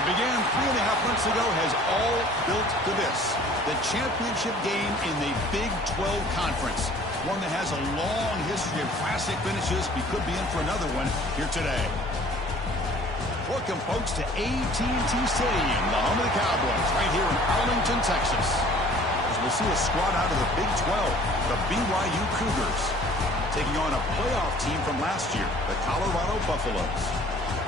What began 3.5 months ago has all built to this. The championship game in the Big 12 Conference. One that has a long history of classic finishes. We could be in for another one here today. Welcome, folks, to AT&T Stadium, the home of the Cowboys, right here in Arlington, Texas. As we'll see a squad out of the Big 12, the BYU Cougars, taking on a playoff team from last year, the Colorado Buffaloes.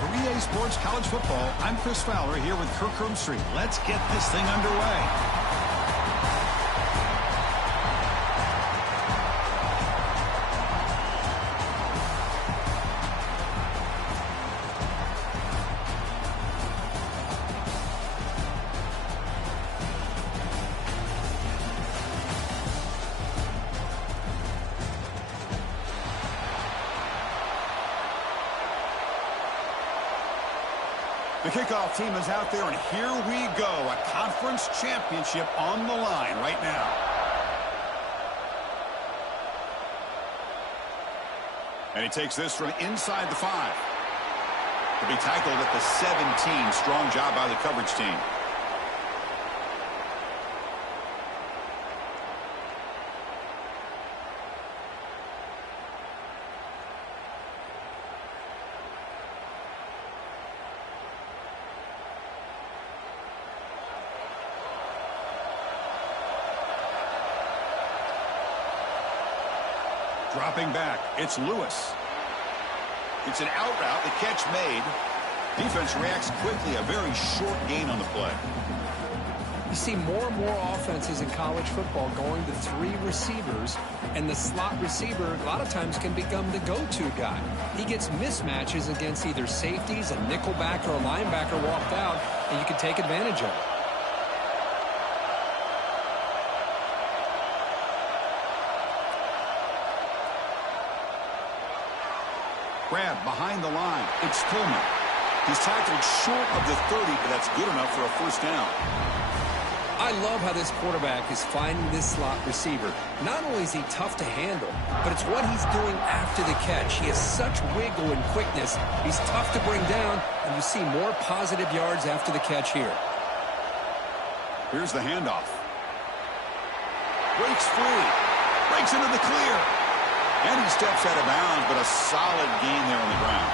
For EA Sports College Football, I'm Chris Fowler here with Kirk Herbstreit. Let's get this thing underway. The kickoff team is out there, and here we go. A conference championship on the line right now. And he takes this from inside the 5. To be tackled at the 17. Strong job by the coverage team. Dropping back, it's Lewis. It's an out route, the catch made. Defense reacts quickly, a very short gain on the play. You see more and more offenses in college football going to 3 receivers, and the slot receiver a lot of times can become the go-to guy. He gets mismatches against either safeties, a nickelback, or a linebacker walked out, and you can take advantage of it. Grab behind the line. It's Coleman. He's tackled short of the 30, but that's good enough for a first down. I love how this quarterback is finding this slot receiver. Not only is he tough to handle, but it's what he's doing after the catch. He has such wiggle and quickness. He's tough to bring down, and you see more positive yards after the catch here. Here's the handoff. Breaks free. Breaks into the clear. And he steps out of bounds, but a solid gain there on the ground.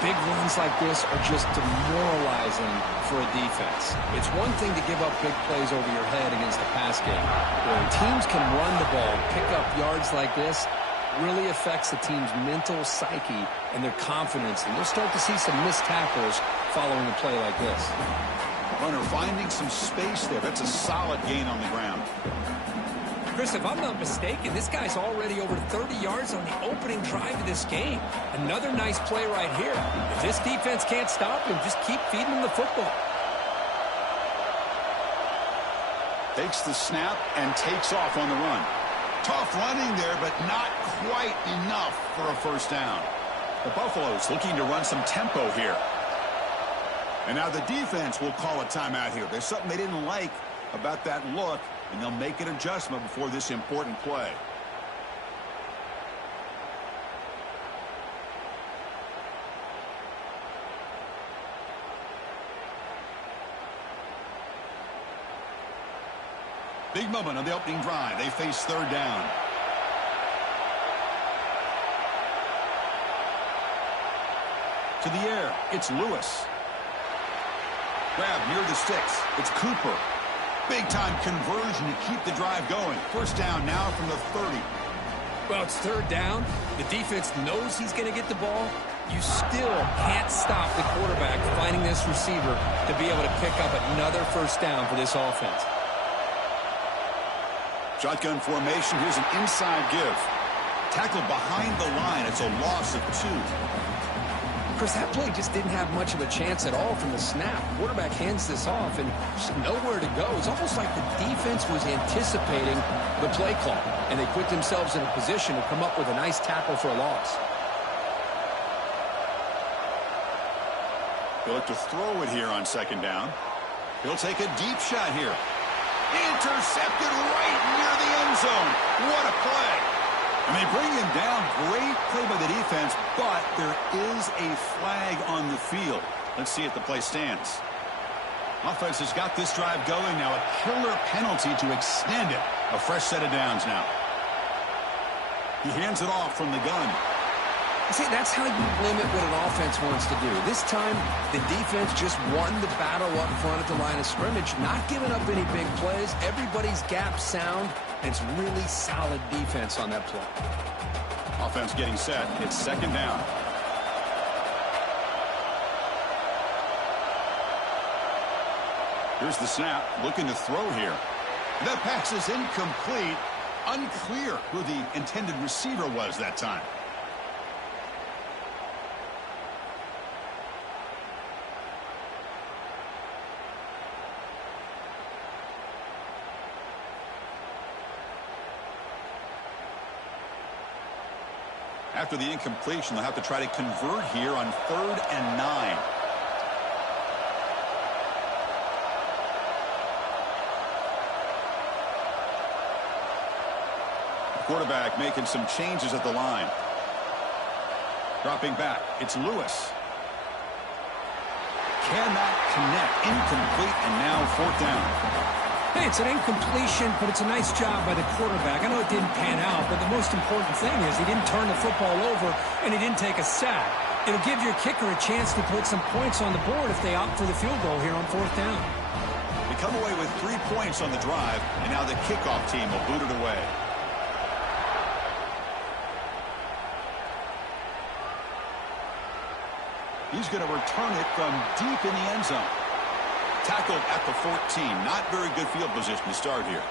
Big runs like this are just demoralizing for a defense. It's one thing to give up big plays over your head against a pass game. When teams can run the ball, pick up yards like this, really affects the team's mental psyche and their confidence. And you'll start to see some missed tackles following a play like this. Runner finding some space there. That's a solid gain on the ground. Chris, if I'm not mistaken, this guy's already over 30 yards on the opening drive of this game. Another nice play right here. If this defense can't stop him, just keep feeding him the football. Takes the snap and takes off on the run. Tough running there, but not quite enough for a first down. The Buffaloes looking to run some tempo here. And now the defense will call a timeout here. There's something they didn't like about that look, and they'll make an adjustment before this important play. Big moment on the opening drive. They face third down. To the air, it's Lewis. Grab near the sticks. It's Cooper. Big-time conversion to keep the drive going. First down now from the 30. Well, it's third down. The defense knows he's going to get the ball. You still can't stop the quarterback finding this receiver to be able to pick up another first down for this offense. Shotgun formation. Here's an inside give. Tackled behind the line. It's a loss of 2. Chris, that play just didn't have much of a chance at all from the snap. Quarterback hands this off and just nowhere to go. It's almost like the defense was anticipating the play call, and they put themselves in a position to come up with a nice tackle for a loss. He'll look to throw it here on second down. He'll take a deep shot here. Intercepted right near the end zone. What a play. And they bring him down. Great play by the defense, but there is a flag on the field. Let's see if the play stands. Offense has got this drive going now. A killer penalty to extend it. A fresh set of downs now. He hands it off from the gun. See, that's how you limit what an offense wants to do. This time, the defense just won the battle up front at the line of scrimmage, not giving up any big plays. Everybody's gap sound, and it's really solid defense on that play. Offense getting set. It's second down. Here's the snap. Looking to throw here. That pass is incomplete. Unclear who the intended receiver was that time. After the incompletion, they'll have to try to convert here on 3rd and 9. Quarterback making some changes at the line. Dropping back. It's Lewis. Cannot connect. Incomplete, and now 4th down. Hey, it's an incompletion, but it's a nice job by the quarterback. I know it didn't pan out, but the most important thing is he didn't turn the football over and he didn't take a sack. It'll give your kicker a chance to put some points on the board if they opt for the field goal here on 4th down. They come away with 3 points on the drive, and now the kickoff team will boot it away. He's going to return it from deep in the end zone. Tackled at the 14. Not very good field position to start here.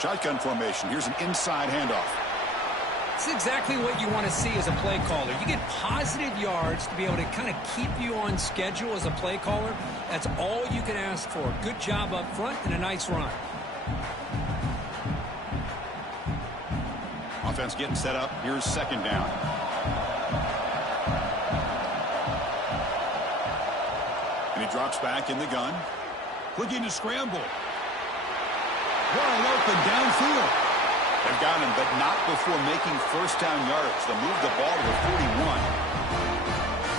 Shotgun formation. Here's an inside handoff. It's exactly what you want to see as a play caller. You get positive yards to be able to kind of keep you on schedule as a play caller. That's all you can ask for. Good job up front and a nice run. Offense getting set up. Here's 2nd down. And he drops back in the gun. Looking to scramble. Wide open downfield. They've got him, but not before making 1st down yards. They'll move the ball to the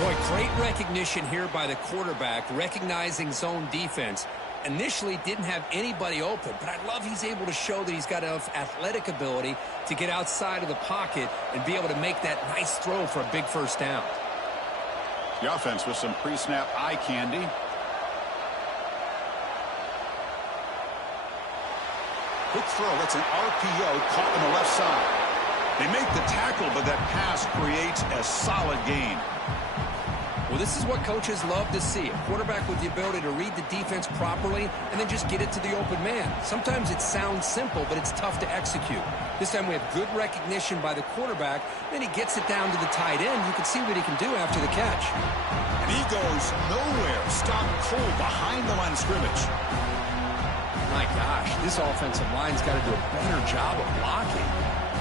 41. Boy, great recognition here by the quarterback, recognizing zone defense. Initially didn't have anybody open, but I love he's able to show that he's got enough athletic ability to get outside of the pocket and be able to make that nice throw for a big 1st down. The offense with some pre-snap eye candy. Quick throw. That's an RPO caught on the left side. They make the tackle, but that pass creates a solid gain. Well, this is what coaches love to see. A quarterback with the ability to read the defense properly and then just get it to the open man. Sometimes it sounds simple, but it's tough to execute. This time we have good recognition by the quarterback. Then he gets it down to the tight end. You can see what he can do after the catch. And he goes nowhere. Stopped cold behind the line of scrimmage. My gosh, this offensive line's got to do a better job of blocking.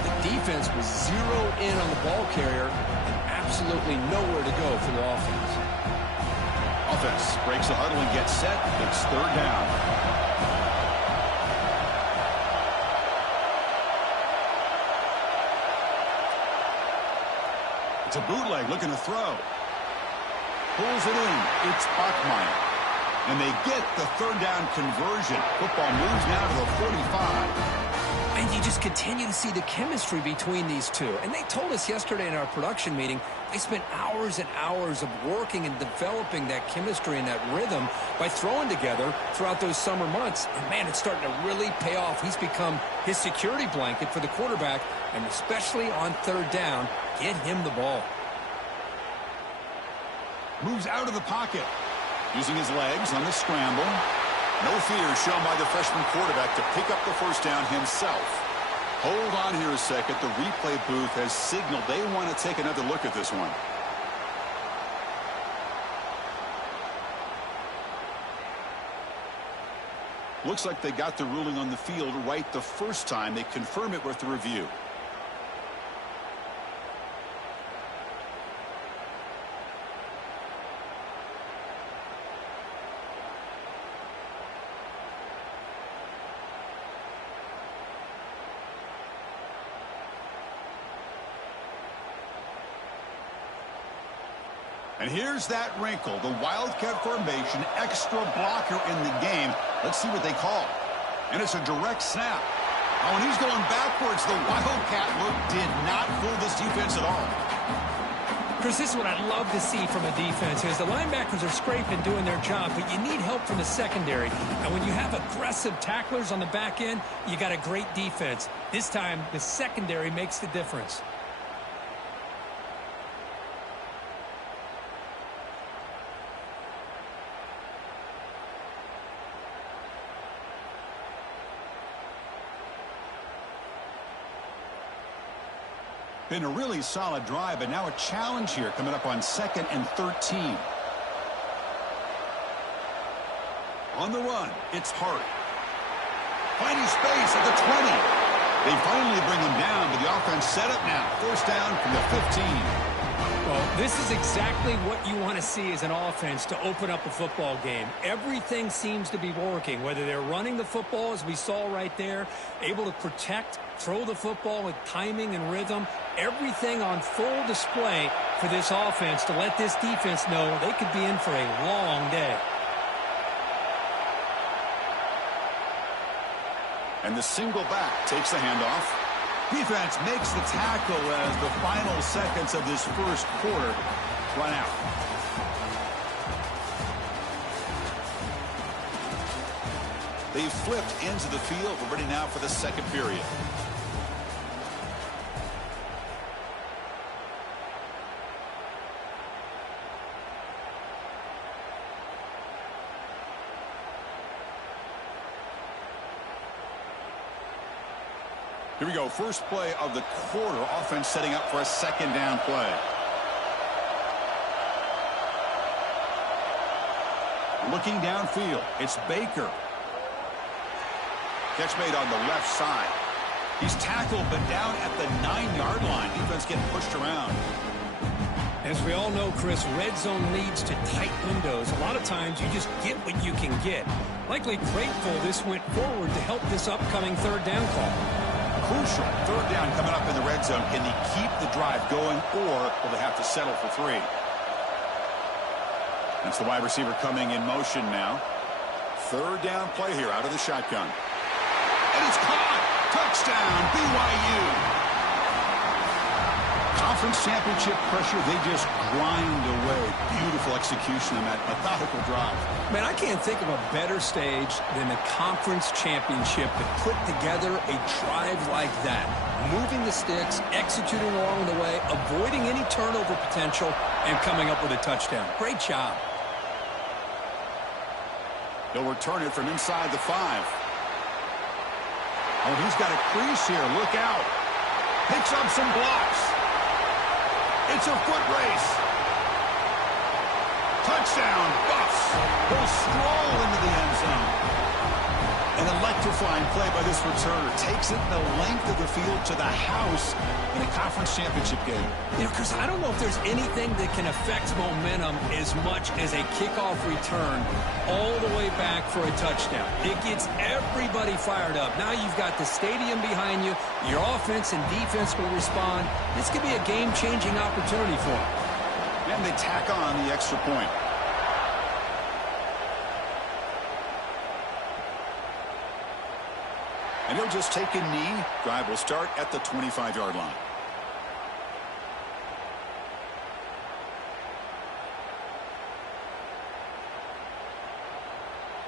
The defense was zeroed in on the ball carrier and absolutely nowhere to go for the offense. Offense breaks the huddle and gets set. It's 3rd down. It's a bootleg looking to throw. Pulls it in. It's Bachmeier. And they get the 3rd down conversion. Football moves now to the 45. And you just continue to see the chemistry between these two. And they told us yesterday in our production meeting, they spent hours and hours of working and developing that chemistry and that rhythm by throwing together throughout those summer months. And, man, it's starting to really pay off. He's become his security blanket for the quarterback, and especially on 3rd down, get him the ball. Moves out of the pocket. Using his legs on the scramble. No fear shown by the freshman quarterback to pick up the 1st down himself. Hold on here a second. The replay booth has signaled they want to take another look at this one. Looks like they got the ruling on the field right the first time. They confirm it with the review. And here's that wrinkle, the Wildcat formation, extra blocker in the game. Let's see what they call. And it's a direct snap. Oh, and he's going backwards. The Wildcat look did not fool this defense at all. Chris, this is what I'd love to see from a defense is the linebackers are scraping, doing their job, but you need help from the secondary. And when you have aggressive tacklers on the back end, you got a great defense. This time, the secondary makes the difference. Been a really solid drive, but now a challenge here coming up on 2nd and 13. On the run, it's Hart. Finding space at the 20. They finally bring him down, but the offense set up now. 1st down from the 15. Well, this is exactly what you want to see as an offense to open up a football game. Everything seems to be working, whether they're running the football, as we saw right there, able to protect, throw the football with timing and rhythm. Everything on full display for this offense to let this defense know they could be in for a long day. And the single back takes the handoff. Defense makes the tackle as the final seconds of this first quarter run out. They've flipped into the field. We're ready now for the second period. Here we go. First play of the quarter. Offense setting up for a 2nd down play. Looking downfield. It's Baker. Catch made on the left side. He's tackled, but down at the 9-yard line. Defense getting pushed around. As we all know, Chris, red zone leads to tight windows. A lot of times you just get what you can get. Likely grateful this went forward to help this upcoming 3rd down call. Crucial 3rd down coming up in the red zone. Can they keep the drive going, or will they have to settle for 3? That's the wide receiver coming in motion now. 3rd down play here out of the shotgun. And it's caught. Touchdown, BYU. Conference championship pressure, they just grind away. Beautiful execution on that methodical drive. Man, I can't think of a better stage than the conference championship to put together a drive like that. Moving the sticks, executing along the way, avoiding any turnover potential, and coming up with a touchdown. Great job. He'll return it from inside the 5. Oh, he's got a crease here. Look out. Picks up some blocks. It's a foot race. Touchdown, Buffs. Will stroll into the end zone. An electrifying play by this returner. Takes it the length of the field to the house in a conference championship game. You know, Chris, I don't know if there's anything that can affect momentum as much as a kickoff return all the way back for a touchdown. It gets everybody fired up. Now you've got the stadium behind you. Your offense and defense will respond. This could be a game-changing opportunity for them. And they tack on the extra point. And he'll just take a knee. Drive will start at the 25-yard line.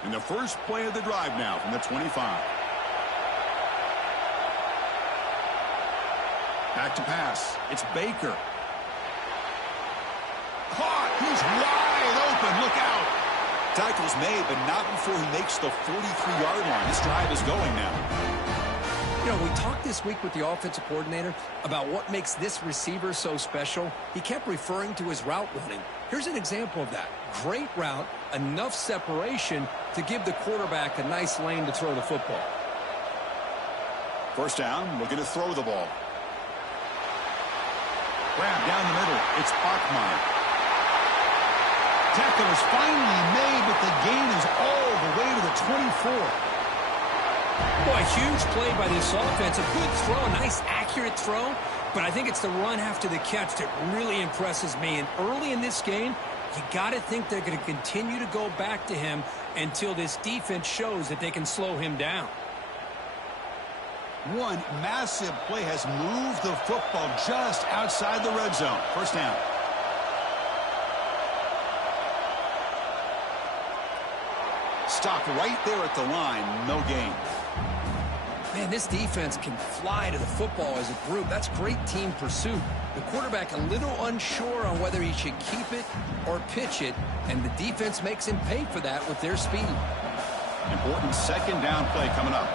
And the first play of the drive now from the 25. Back to pass. It's Baker. Caught. He's wide open. Look out. Tackle's made, but not before he makes the 43-yard line. This drive is going now. You know, we talked this week with the offensive coordinator about what makes this receiver so special. He kept referring to his route running. Here's an example of that. Great route, enough separation to give the quarterback a nice lane to throw the football. First down, looking to throw the ball. Grab down the middle. It's Bachman. Tackle is finally made, but the gain is all the way to the 24. Boy, huge play by this offense. A good throw, a nice accurate throw. but I think it's the run after the catch that really impresses me. And early in this game, you got to think they're going to continue to go back to him until this defense shows that they can slow him down. One massive play has moved the football just outside the red zone. First down. Stopped right there at the line. No gain. Man, this defense can fly to the football as a group. That's great team pursuit. The quarterback a little unsure on whether he should keep it or pitch it, and the defense makes him pay for that with their speed. Important second down play coming up.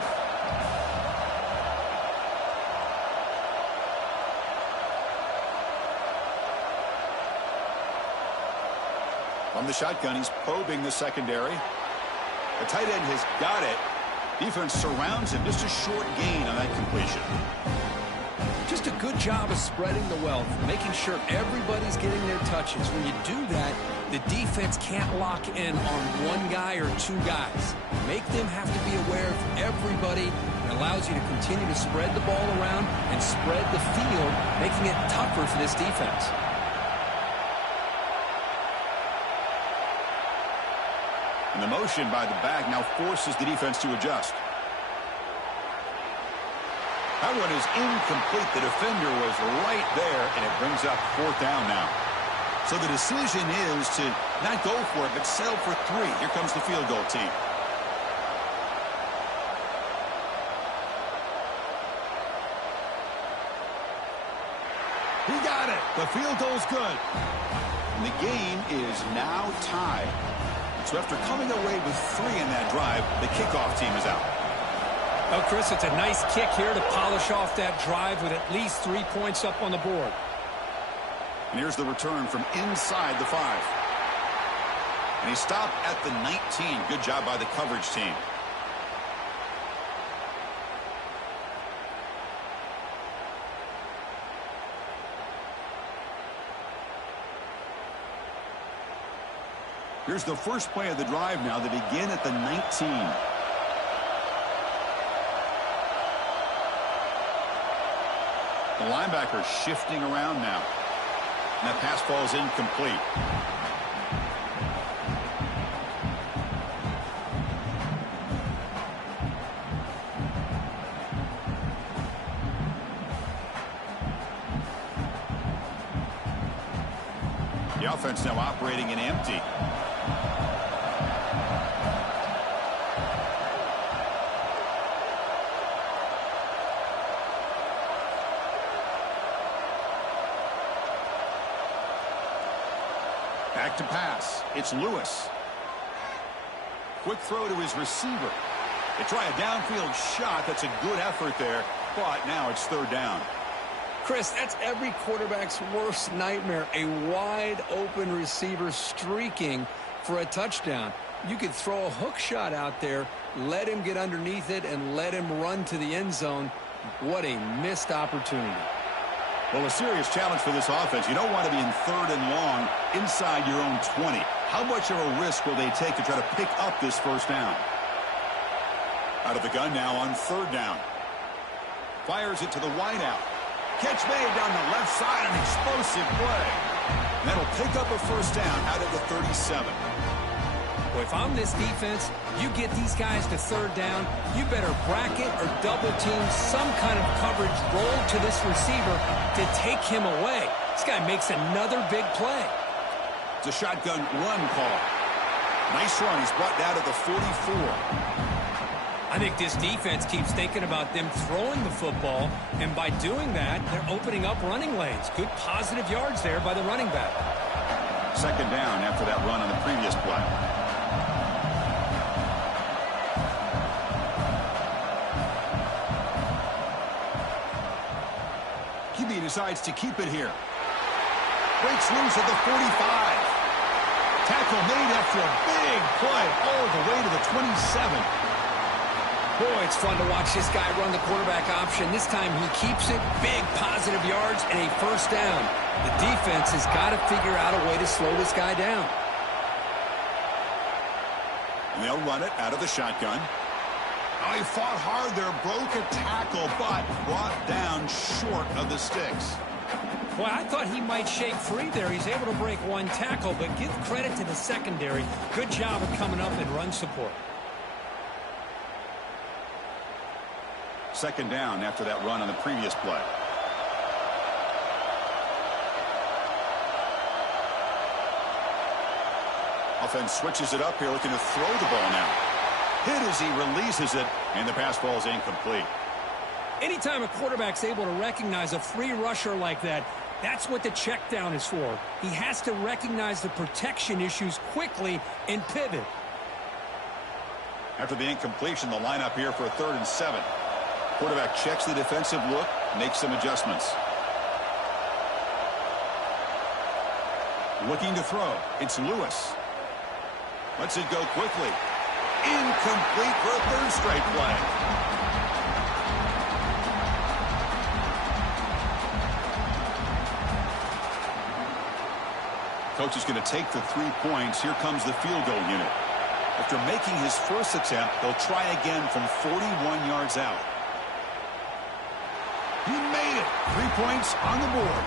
From the shotgun, he's probing the secondary. The tight end has got it. Defense surrounds him. Just a short gain on that completion. Just a good job of spreading the wealth, making sure everybody's getting their touches. When you do that, the defense can't lock in on one guy or two guys. Make them have to be aware of everybody. It allows you to continue to spread the ball around and spread the field, making it tougher for this defense. And the motion by the back now forces the defense to adjust. That one is incomplete. The defender was right there, and it brings up fourth down now. So the decision is to not go for it, but settle for 3. Here comes the field goal team. He got it. The field goal's good. And the game is now tied. So after coming away with 3 in that drive, the kickoff team is out. Oh, Chris, it's a nice kick here to polish off that drive with at least 3 points up on the board. And here's the return from inside the 5. And he stopped at the 19. Good job by the coverage team. Here's the first play of the drive now. They begin at the 19. The linebacker shifting around now. And that pass ball is incomplete. The offense now operating in empty. Back to pass. It's Lewis. Quick throw to his receiver. They try a downfield shot. That's a good effort there, but now it's third down. Chris, that's every quarterback's worst nightmare, a wide-open receiver streaking for a touchdown. You could throw a hook shot out there, let him get underneath it, and let him run to the end zone. What a missed opportunity. Well, a serious challenge for this offense. You don't want to be in 3rd and long inside your own 20. How much of a risk will they take to try to pick up this first down? Out of the gun now on 3rd down. Fires it to the wideout. Catch made down the left side, an explosive play. And that'll pick up a first down out of the 37. Well, if I'm this defense, you get these guys to 3rd down, you better bracket or double team some kind of coverage roll to this receiver to take him away. This guy makes another big play. It's a shotgun run call. Nice run. He's brought down to the 44. I think this defense keeps thinking about them throwing the football, and by doing that, they're opening up running lanes. Good positive yards there by the running back. Second down after that run on the previous play. QB decides to keep it here. Breaks loose at the 45. Tackle made after a big play all the way to the 27. Boy, it's fun to watch this guy run the quarterback option. This time he keeps it, big positive yards, and a first down. The defense has got to figure out a way to slow this guy down. And they'll run it out of the shotgun. Oh, he fought hard there, broke a tackle, but brought down short of the sticks. Well, I thought he might shake free there. He's able to break one tackle, but give credit to the secondary. Good job of coming up and run support. Second down after that run on the previous play. Offense switches it up here, looking to throw the ball now. Hit as he releases it, and the pass ball is incomplete. Anytime a quarterback's able to recognize a free rusher like that, that's what the check down is for. He has to recognize the protection issues quickly and pivot. After the incompletion, the lineup here for a 3rd and 7. Quarterback checks the defensive look, makes some adjustments. Looking to throw. It's Lewis. Lets it go quickly. Incomplete for a 3rd straight play. Coach is going to take the 3 points. Here comes the field goal unit. After making his first attempt, they'll try again from 41 yards out. He made it. 3 points on the board.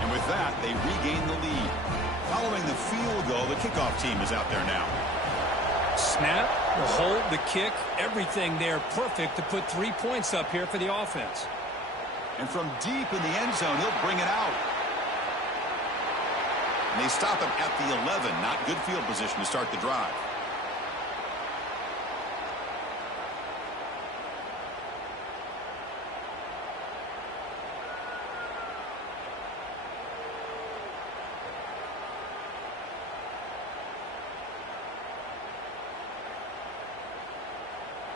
And with that, they regain the lead. Following the field goal, the kickoff team is out there now. Snap, the hold, the kick, everything there perfect to put 3 points up here for the offense. And from deep in the end zone, he'll bring it out. And they stop him at the 11. Not good field position to start the drive.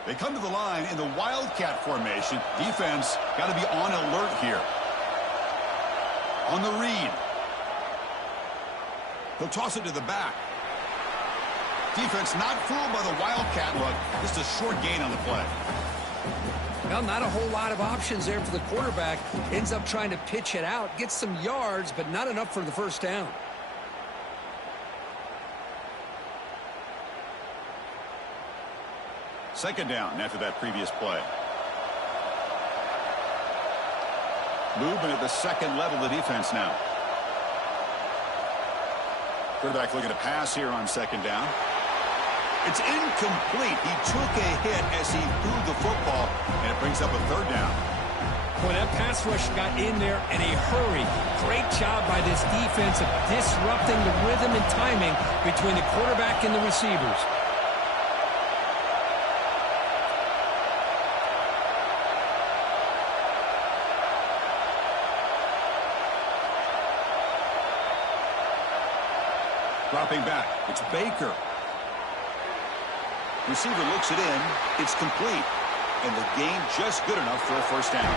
They come to the line in the Wildcat formation. Defense got to be on alert here. On the read. He'll toss it to the back. Defense not fooled by the Wildcat look. Just a short gain on the play. Well, not a whole lot of options there for the quarterback. Ends up trying to pitch it out. Gets some yards, but not enough for the first down. Second down after that previous play. Movement at the second level of the defense now. Quarterback looking to pass here on second down. It's incomplete. He took a hit as he threw the football, and it brings up a 3rd down. Boy, that pass rush got in there in a hurry. Great job by this defense of disrupting the rhythm and timing between the quarterback and the receivers. Dropping back. It's Baker. Receiver looks it in. It's complete. And the gain just good enough for a first down.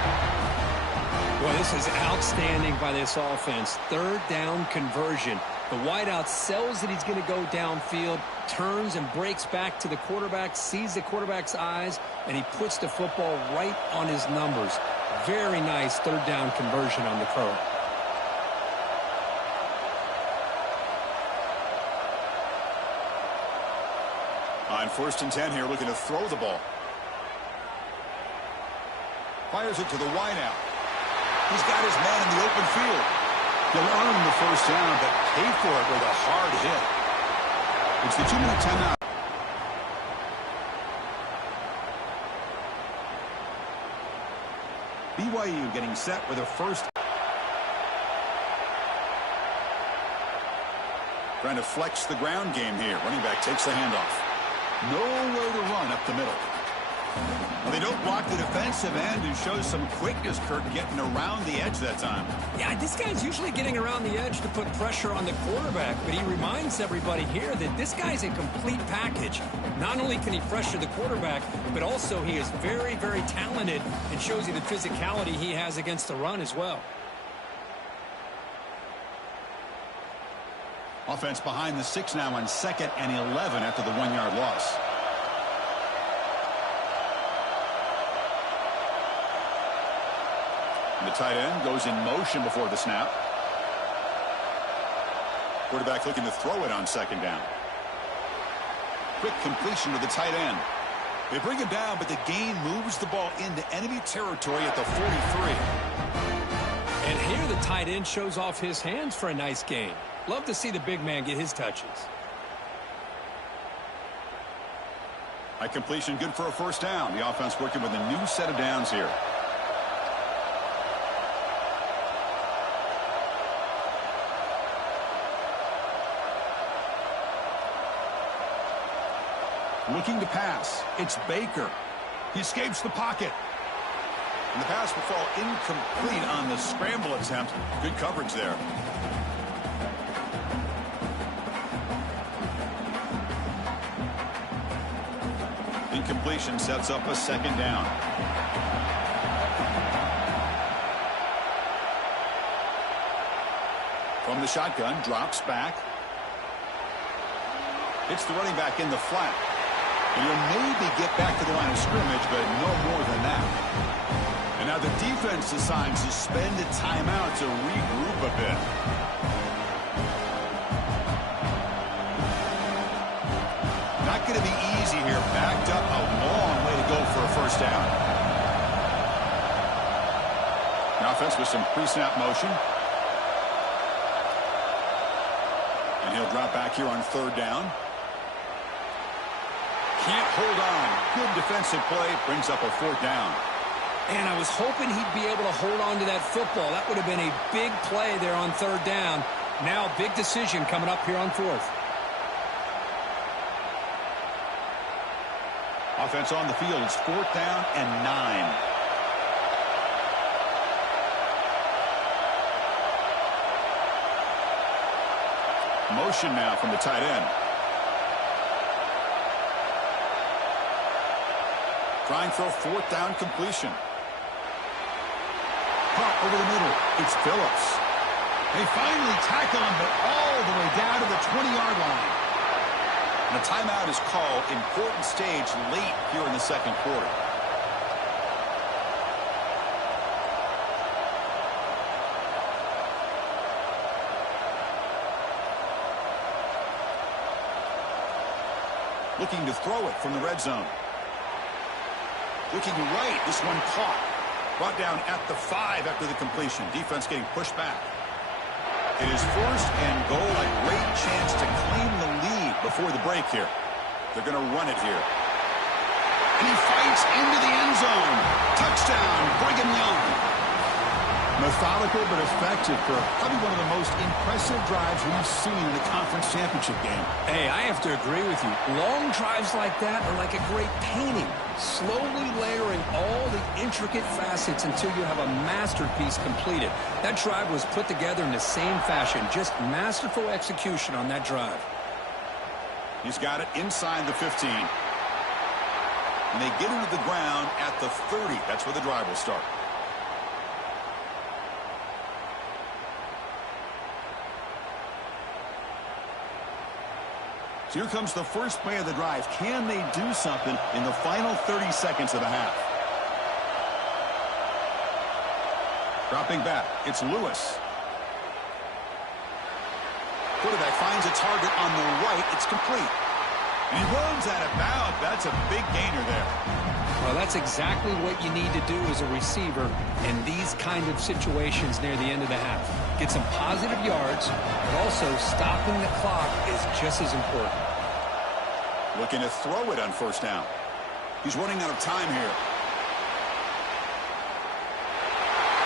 Boy, this is outstanding by this offense. 3rd down conversion. The wideout sells that he's going to go downfield, turns and breaks back to the quarterback, sees the quarterback's eyes, and he puts the football right on his numbers. Very nice 3rd down conversion on the curl. On 1st and 10 here, looking to throw the ball. Fires it to the wideout. He's got his man in the open field. He'll earn the first down, but pay for it with a hard hit. It's the 2-minute timeout. BYU getting set with a first. Trying to flex the ground game here. Running back takes the handoff. Nowhere to run up the middle. Well, they don't block the defensive end and shows some quickness, Kirk, getting around the edge that time. Yeah, this guy's usually getting around the edge to put pressure on the quarterback, but he reminds everybody here that this guy's a complete package. Not only can he pressure the quarterback, but also he is very, very talented and shows you the physicality he has against the run as well. Offense behind the 6 now on 2nd and 11 after the 1-yard loss. And the tight end goes in motion before the snap. Quarterback looking to throw it on 2nd down. Quick completion to the tight end. They bring him down, but the gain moves the ball into enemy territory at the 43. And here the tight end shows off his hands for a nice gain. Love to see the big man get his touches. High completion, good for a first down. The offense working with a new set of downs here. Looking to pass. It's Baker. He escapes the pocket. And the pass will fall incomplete on the scramble attempt. Good coverage there. Incompletion sets up a second down. From the shotgun, drops back. Hits the running back in the flat. And he'll maybe get back to the line of scrimmage, but no more than that. And now the defense decides to spend a timeout to regroup a bit. Not going to be easy here. Backed up a long way to go for a first down. The offense with some pre-snap motion. And he'll drop back here on third down. Can't hold on. Good defensive play. Brings up a fourth down. And I was hoping he'd be able to hold on to that football. That would have been a big play there on third down. Now, big decision coming up here on fourth. Offense on the field. It's fourth down and 9. Motion now from the tight end. Trying for a fourth down completion. Pop over the middle. It's Phillips. They finally tackle him, but all the way down to the 20-yard line. And a timeout is called. Important stage late here in the second quarter. Looking to throw it from the red zone. Looking right. This one caught. Brought down at the 5 after the completion. Defense getting pushed back. It is first and goal. A great chance to claim the lead before the break here. They're going to run it here. And he fights into the end zone. Touchdown, Brigham Young. Methodical but effective for probably one of the most impressive drives we've seen in the conference championship game. Hey, I have to agree with you. Long drives like that are like a great painting. Slowly layering all the intricate facets until you have a masterpiece completed. That drive was put together in the same fashion. Just masterful execution on that drive. He's got it inside the 15. And they get into the ground at the 30. That's where the drive will start. So here comes the first play of the drive. Can they do something in the final 30 seconds of the half? Dropping back. It's Lewis. Quarterback finds a target on the right. It's complete. And he runs out of bounds. That's a big gainer there. Well, that's exactly what you need to do as a receiver in these kind of situations near the end of the half. Get some positive yards, but also stopping the clock is just as important. Looking to throw it on first down. He's running out of time here.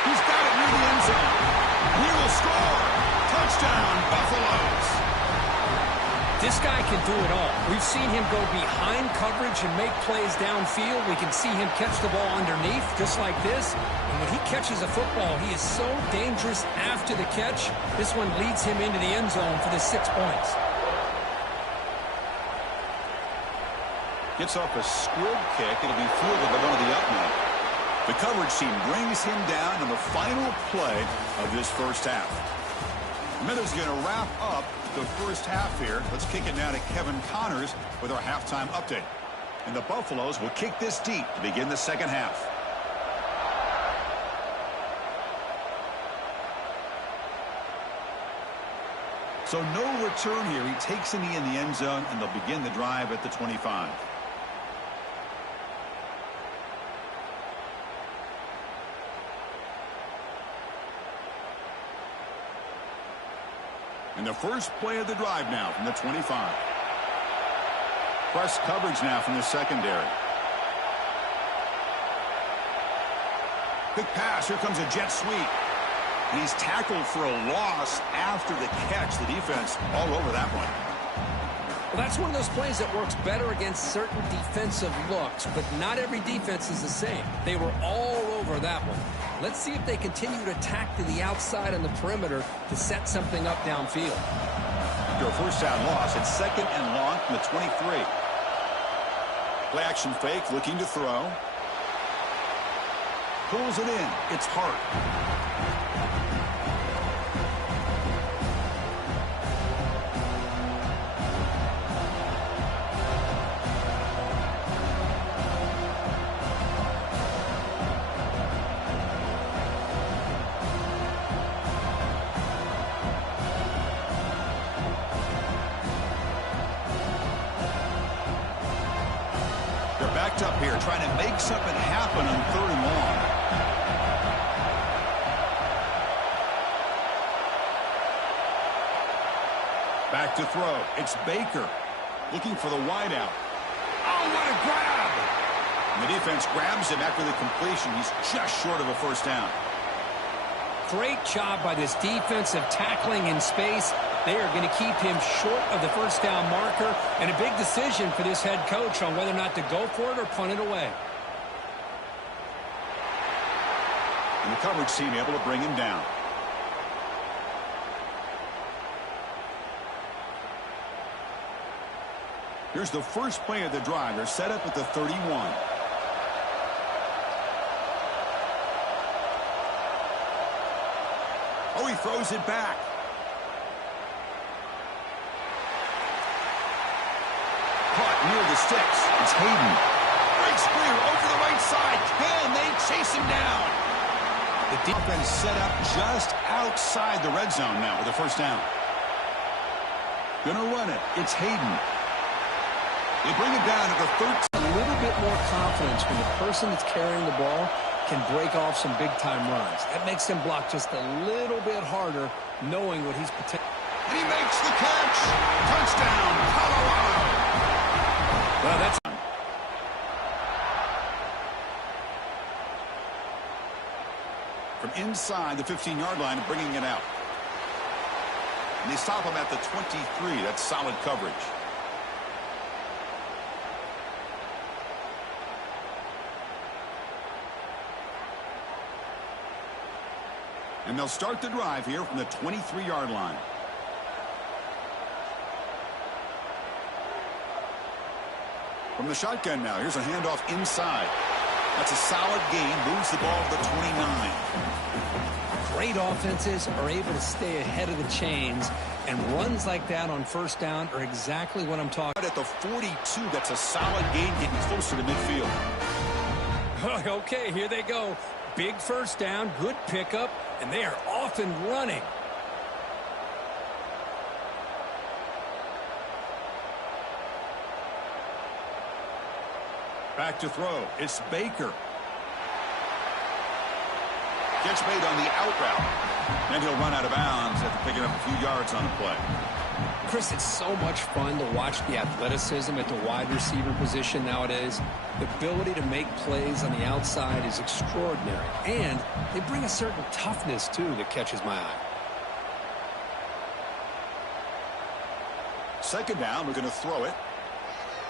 He's got it near the end zone. He will score. Touchdown, Buffaloes. This guy can do it all. We've seen him go behind coverage and make plays downfield. We can see him catch the ball underneath, just like this. And when he catches a football, he is so dangerous after the catch. This one leads him into the end zone for the 6 points. Gets off a squib kick. It'll be fielded by one of the up men. The coverage team brings him down in the final play of this first half. Miller's going to wrap up the first half here. Let's kick it now to Kevin Connors with our halftime update. And the Buffaloes will kick this deep to begin the second half. So no return here. He takes a knee in the end zone, and they'll begin the drive at the 25. And the first play of the drive now from the 25. Press coverage now from the secondary. Quick pass. Here comes a jet sweep. And he's tackled for a loss after the catch. The defense all over that one. Well, that's one of those plays that works better against certain defensive looks, but not every defense is the same. They were all over that one. Let's see if they continue to attack to the outside on the perimeter to set something up downfield. After a first down loss, it's 2nd and long from the 23. Play action fake, looking to throw. Pulls it in. It's Hart. Backed up here, trying to make something happen on 3rd and long. Back to throw. It's Baker looking for the wideout. Oh, what a grab! And the defense grabs him after the completion. He's just short of a first down. Great job by this defensive tackling in space. They are going to keep him short of the first down marker, and a big decision for this head coach on whether or not to go for it or punt it away. And the coverage team able to bring him down. Here's the first play of the drive. They're set up at the 31. Oh, he throws it back. Caught near the sticks. It's Hayden. Breaks clear over the right side. Can they chase him down? The defense set up just outside the red zone now with a first down. Gonna run it. It's Hayden. They bring it down to the 13. A little bit more confidence when the person that's carrying the ball can break off some big-time runs. That makes him block just a little bit harder, knowing what he's potential. And he makes the catch. Touchdown, Colorado. Well, that's from inside the 15-yard line and bringing it out. And they stop him at the 23. That's solid coverage. And they'll start the drive here from the 23-yard line. From the shotgun now, here's a handoff inside. That's a solid gain, moves the ball to the 29. Great offenses are able to stay ahead of the chains, and runs like that on first down are exactly what I'm talking about. At the 42, that's a solid gain, getting closer to midfield. okay, here they go. Big first down, good pickup, and they are off and running. Back to throw. It's Baker. Catch made on the out route. Then he'll run out of bounds after picking up a few yards on the play. Chris, it's so much fun to watch the athleticism at the wide receiver position nowadays. The ability to make plays on the outside is extraordinary. And they bring a certain toughness, too, that catches my eye. Second down, we're going to throw it.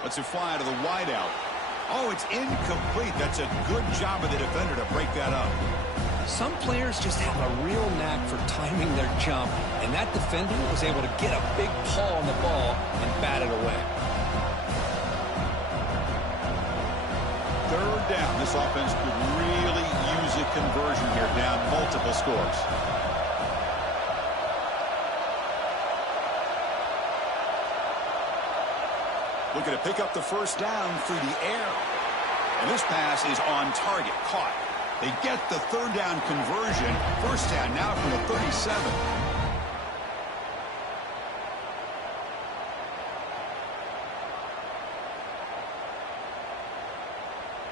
Lets it fly to the wideout. Oh, it's incomplete. That's a good job of the defender to break that up. Some players just have a real knack for timing their jump, and that defender was able to get a big paw on the ball and bat it away. Third down. This offense could really use a conversion here, down multiple scores. Looking to pick up the first down through the air. And this pass is on target, caught. They get the third down conversion. First down now from the 37.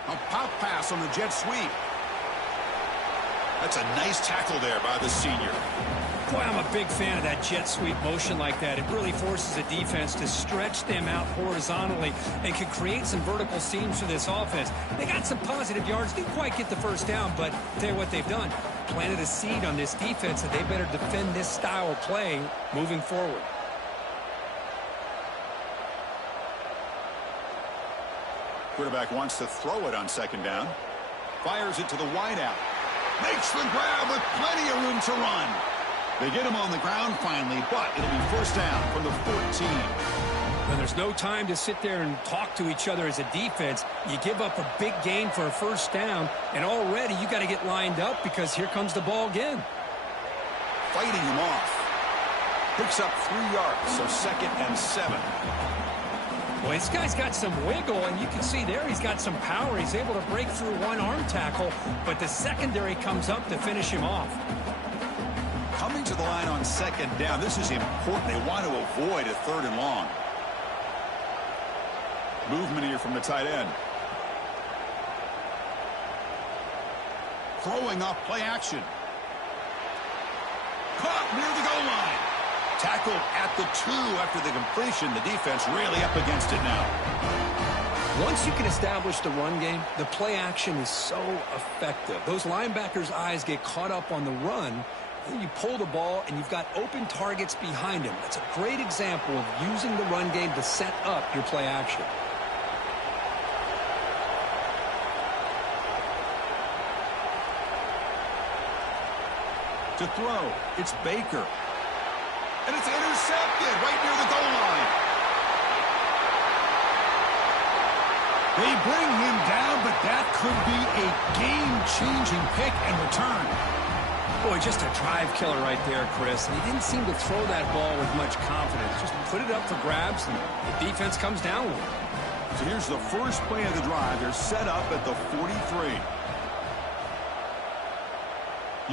A pop pass on the jet sweep. That's a nice tackle there by the senior. Boy, I'm a big fan of that jet sweep motion like that. It really forces a defense to stretch them out horizontally and can create some vertical seams for this offense. They got some positive yards. Didn't quite get the first down, but I'll tell you what they've done. Planted a seed on this defense that they better defend this style of play moving forward. Quarterback wants to throw it on second down. Fires it to the wideout. Makes the grab with plenty of room to run. They get him on the ground finally, but it'll be first down from the 14. When there's no time to sit there and talk to each other as a defense, you give up a big gain for a first down, and already you got to get lined up because here comes the ball again. Fighting him off. Picks up 3 yards, so 2nd and 7. Boy, this guy's got some wiggle, and you can see there he's got some power. He's able to break through one arm tackle, but the secondary comes up to finish him off. Coming to the line on second down, this is important. They want to avoid a 3rd and long. Movement here from the tight end. Throwing off play action. Caught near the goal line. Tackled at the 2 after the completion. The defense really up against it now. Once you can establish the run game, the play action is so effective. Those linebackers' eyes get caught up on the run. You pull the ball, and you've got open targets behind him. That's a great example of using the run game to set up your play action. To throw, it's Baker. And it's intercepted right near the goal line. They bring him down, but that could be a game-changing pick and return. Boy, just a drive killer right there, Chris. And he didn't seem to throw that ball with much confidence. Just put it up for grabs, and the defense comes down with it. So here's the first play of the drive. They're set up at the 43.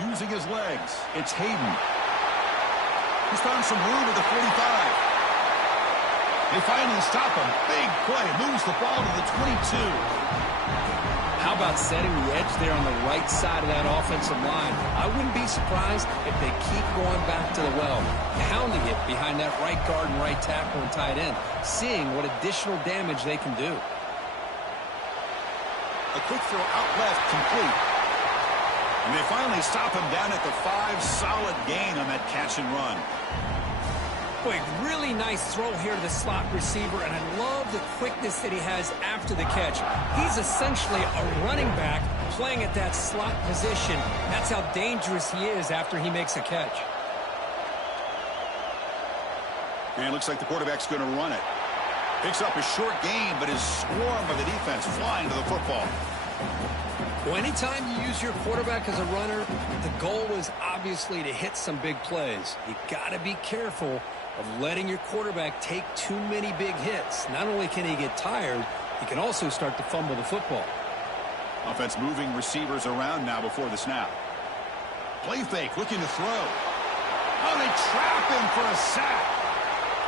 Using his legs, it's Hayden. He's found some room at the 45. They finally stop him. Big play. Moves the ball to the 22. How about setting the edge there on the right side of that offensive line? I wouldn't be surprised if they keep going back to the well, pounding it behind that right guard and right tackle and tight end, seeing what additional damage they can do. A quick throw out left, complete. And they finally stop him down at the 5. Solid gain on that catch and run. Boy, really nice throw here to the slot receiver, and I love the quickness that he has after the catch. He's essentially a running back playing at that slot position. That's how dangerous he is after he makes a catch. And it looks like the quarterback's going to run it. Picks up a short gain, but is swarmed by the defense flying to the football. Well, anytime you use your quarterback as a runner, the goal is obviously to hit some big plays. You got to be careful of letting your quarterback take too many big hits. Not only can he get tired, he can also start to fumble the football. Offense moving receivers around now before the snap. Play fake, looking to throw. Oh, they trap him for a sack.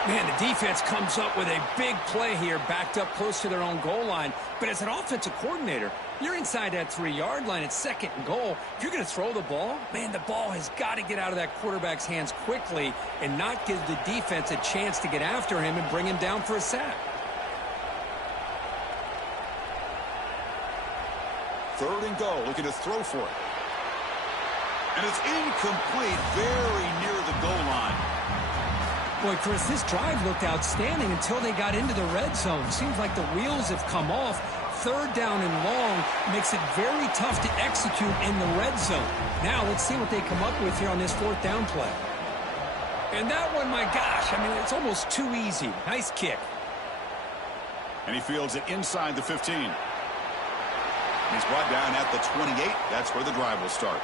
Man, the defense comes up with a big play here, backed up close to their own goal line. But as an offensive coordinator, you're inside that 3-yard line at 2nd and goal. If you're going to throw the ball, man, the ball has got to get out of that quarterback's hands quickly and not give the defense a chance to get after him and bring him down for a sack. 3rd and goal, looking to throw for it. And it's incomplete, very near the goal line. Boy, Chris, this drive looked outstanding until they got into the red zone. Seems like the wheels have come off. 3rd down and long makes it very tough to execute in the red zone. Now let's see what they come up with here on this 4th down play. And that one, my gosh, I mean, it's almost too easy. Nice kick. And he fields it inside the 15. He's brought down at the 28. That's where the drive will start.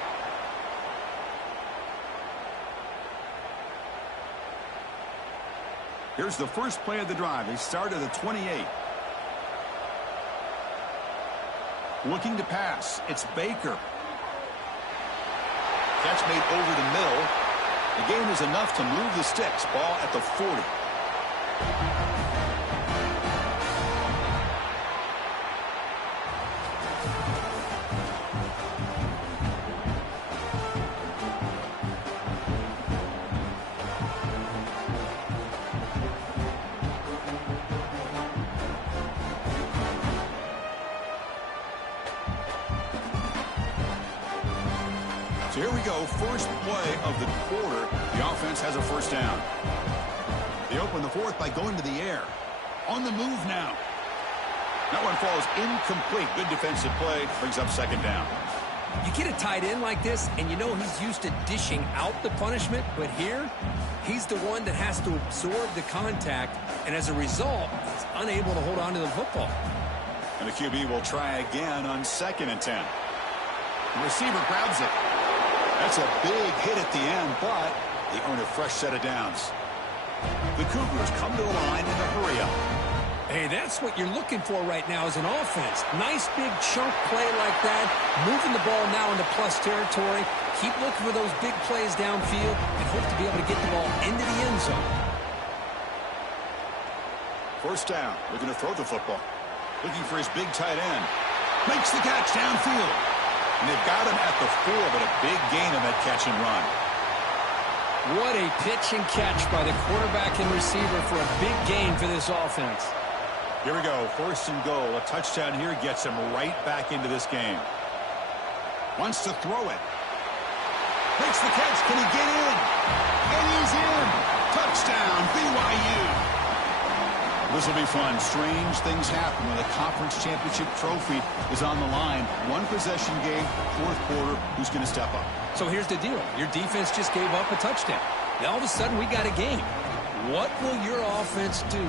Here's the first play of the drive. They start at the 28. Looking to pass. It's Baker. Catch made over the middle. The gain is enough to move the sticks. Ball at the 40. go. First play of the quarter. The offense has a first down. They open the fourth by going to the air. On the move now. That one falls incomplete. Good defensive play. Brings up second down. You get a tight end like this, and you know he's used to dishing out the punishment, but here, he's the one that has to absorb the contact, and as a result, he's unable to hold on to the football. And the QB will try again on 2nd and 10. The receiver grabs it. That's a big hit at the end, but they earn a fresh set of downs. The Cougars come to the line in a hurry-up. Hey, that's what you're looking for right now as an offense. Nice big chunk play like that. Moving the ball now into plus territory. Keep looking for those big plays downfield and hope to be able to get the ball into the end zone. First down. Looking to throw the football. Looking for his big tight end. Makes the catch downfield. And they've got him at the 4, but a big gain on that catch and run. What a pitch and catch by the quarterback and receiver for a big gain for this offense. Here we go. 1st and goal. A touchdown here gets him right back into this game. Wants to throw it. Makes the catch. Can he get in? And he's in. Touchdown, BYU. This will be fun. Strange things happen when the conference championship trophy is on the line. One possession game, 4th quarter. Who's going to step up? So here's the deal. Your defense just gave up a touchdown. Now all of a sudden we got a game. What will your offense do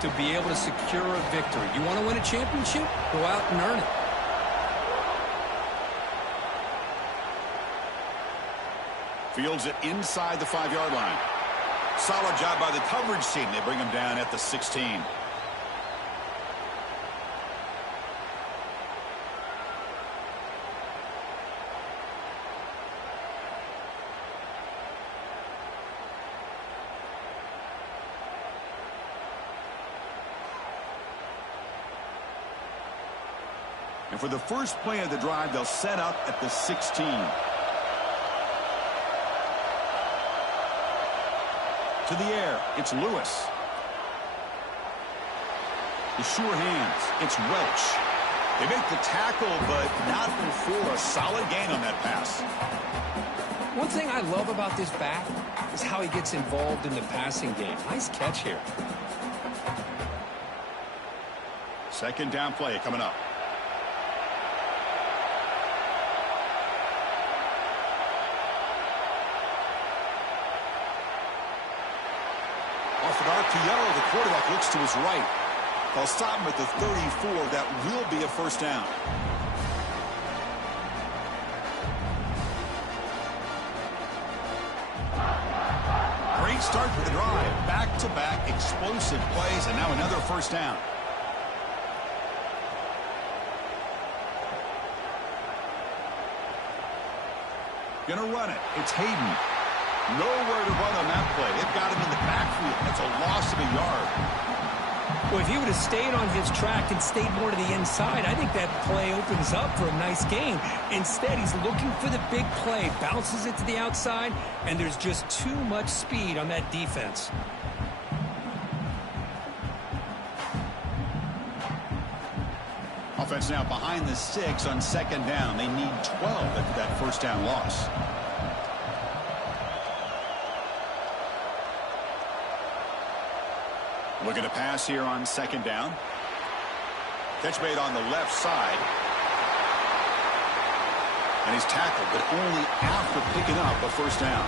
to be able to secure a victory? You want to win a championship? Go out and earn it. Fields it inside the 5-yard line. Solid job by the coverage team. They bring him down at the 16. And for the first play of the drive, they'll set up at the 16. To the air, it's Lewis. The sure hands, it's Welch. They make the tackle, but not before a solid gain on that pass. One thing I love about this back is how he gets involved in the passing game. Nice catch here. 2nd down play coming up. Off an RPO, the quarterback looks to his right. They'll stop him at the 34. That will be a first down. Great start for the drive. Back-to-back explosive plays, and now another first down. Gonna run it. It's Hayden. Nowhere to run on that play. They've got him in the backfield. That's a loss of a yard. Well, if he would have stayed on his track and stayed more to the inside, I think that play opens up for a nice gain. Instead, he's looking for the big play, bounces it to the outside, and there's just too much speed on that defense. Offense now behind the 6 on 2nd down. They need 12 after that first down loss. Looking to pass here on 2nd down. Catch made on the left side. And he's tackled, but only after picking up a first down.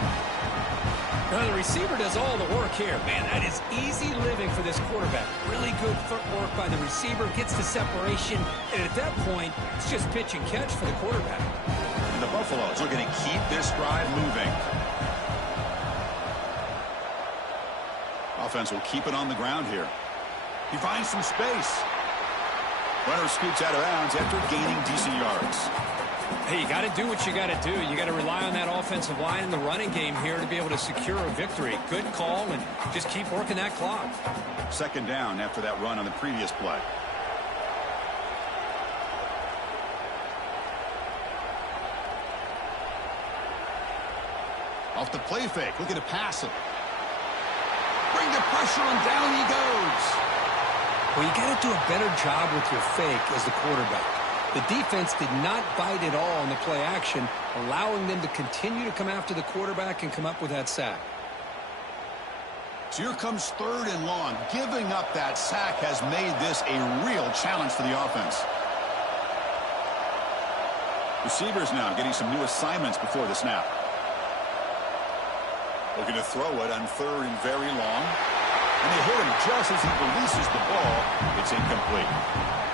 Now the receiver does all the work here. Man, that is easy living for this quarterback. Really good footwork by the receiver, gets the separation, and at that point, it's just pitch and catch for the quarterback. And the Buffaloes looking to keep this drive moving. Offense will keep it on the ground here. He finds some space. Runner scoots out of bounds after gaining decent yards. Hey, you got to do what you got to do. You got to rely on that offensive line in the running game here to be able to secure a victory. Good call, and just keep working that clock. 2nd down after that run on the previous play. Off the play fake, looking to pass him. Bring the pressure on, down he goes. Well, you got to do a better job with your fake as the quarterback. The defense did not bite at all on the play action, allowing them to continue to come after the quarterback and come up with that sack. So here comes 3rd and long. Giving up that sack has made this a real challenge for the offense. Receivers now getting some new assignments before the snap. Looking to throw it on 3rd and very long. And they hit him just as he releases the ball. It's incomplete.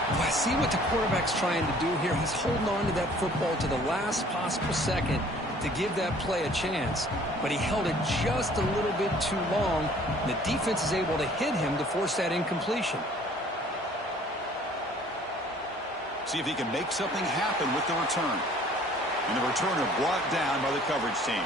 Well, I see what the quarterback's trying to do here. He's holding on to that football to the last possible second to give that play a chance. But he held it just a little bit too long. And the defense is able to hit him to force that incompletion. See if he can make something happen with the return. And the returner brought down by the coverage team.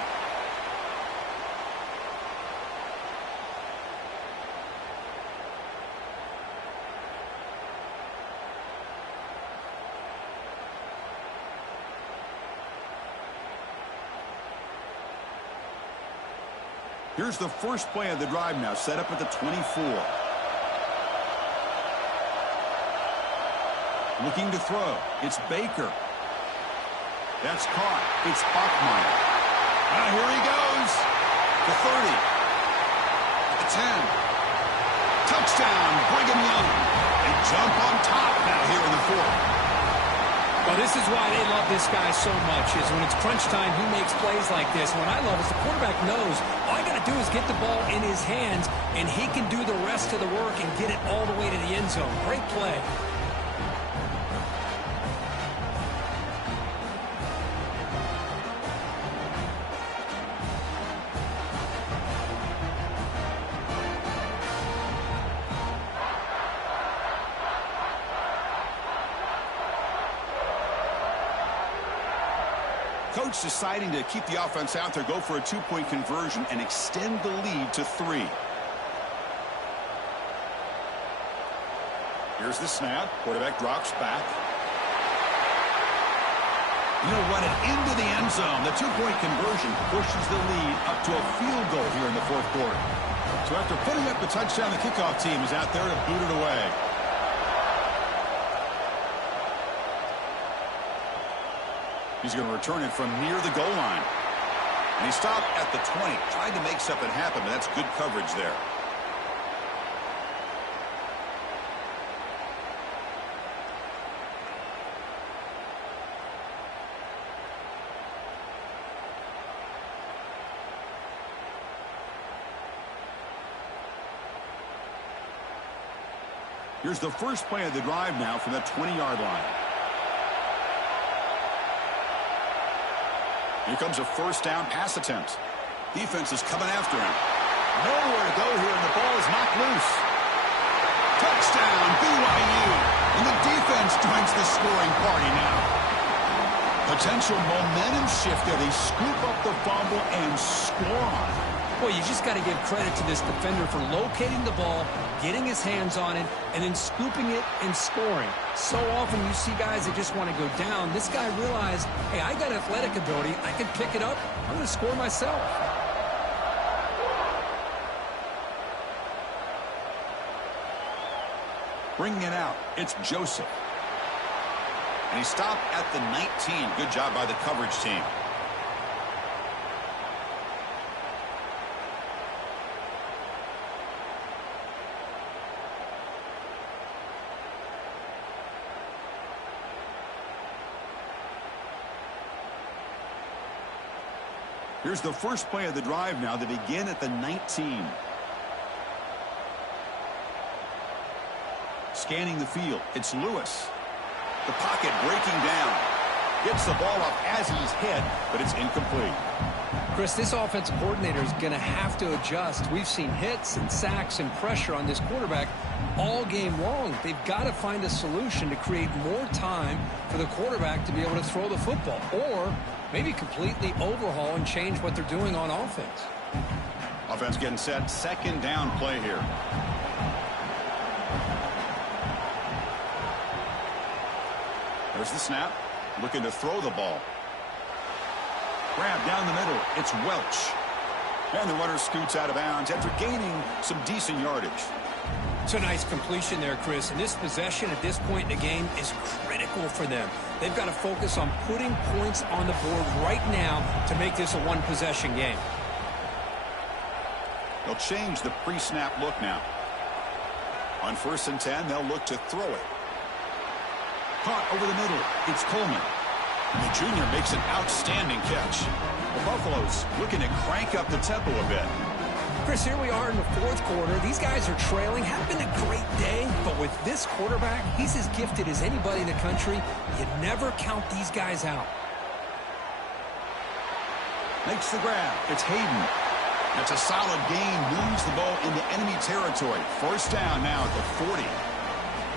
Here's the first play of the drive now, set up at the 24. Looking to throw. It's Baker. That's caught. It's Bachmeyer. Now here he goes. The 30. The 10. Touchdown, Brigham Young. They jump on top now here in the 4th. Well, this is why they love this guy so much, is when it's crunch time, he makes plays like this. What I love is the quarterback knows all I got to do is get the ball in his hands, and he can do the rest of the work and get it all the way to the end zone. Great play. Coach deciding to keep the offense out there, go for a 2-point conversion, and extend the lead to 3. Here's the snap. Quarterback drops back. He'll run it into the end zone. The 2-point conversion pushes the lead up to a field goal here in the 4th quarter. So after putting up the touchdown, the kickoff team is out there to boot it away. He's going to return it from near the goal line. And he stopped at the 20, trying to make something happen, but that's good coverage there. Here's the first play of the drive now from the 20-yard line. Here comes a first down pass attempt. Defense is coming after him. Nowhere to go here, and the ball is knocked loose. Touchdown, BYU. And the defense joins the scoring party now. Potential momentum shift there. They scoop up the fumble and score on it. Well, you just got to give credit to this defender for locating the ball, getting his hands on it, and then scooping it and scoring. So often you see guys that just want to go down. This guy realized, hey, I got athletic ability. I can pick it up. I'm going to score myself. Bringing it out, it's Joseph. And he stopped at the 19. Good job by the coverage team. Here's the first play of the drive now. They begin at the 19. Scanning the field. It's Lewis. The pocket breaking down. Gets the ball up as he's hit, but it's incomplete. Chris, this offensive coordinator is going to have to adjust. We've seen hits and sacks and pressure on this quarterback all game long. They've got to find a solution to create more time for the quarterback to be able to throw the football, or maybe completely overhaul and change what they're doing on offense. Offense getting set. Second down play here. There's the snap. Looking to throw the ball. Grab down the middle. It's Welch. And the runner scoots out of bounds after gaining some decent yardage. It's a nice completion there, Chris. And this possession at this point in the game is critical for them. They've got to focus on putting points on the board right now to make this a one-possession game. They'll change the pre-snap look now. On 1st and 10, they'll look to throw it. Caught over the middle. It's Coleman. And the junior makes an outstanding catch. The Buffaloes looking to crank up the tempo a bit. Chris, here we are in the 4th quarter. These guys are trailing. Haven't been a great day, but with this quarterback, he's as gifted as anybody in the country. You never count these guys out. Makes the grab. It's Hayden. That's a solid gain. Moves the ball into enemy territory. 1st down now at the 40.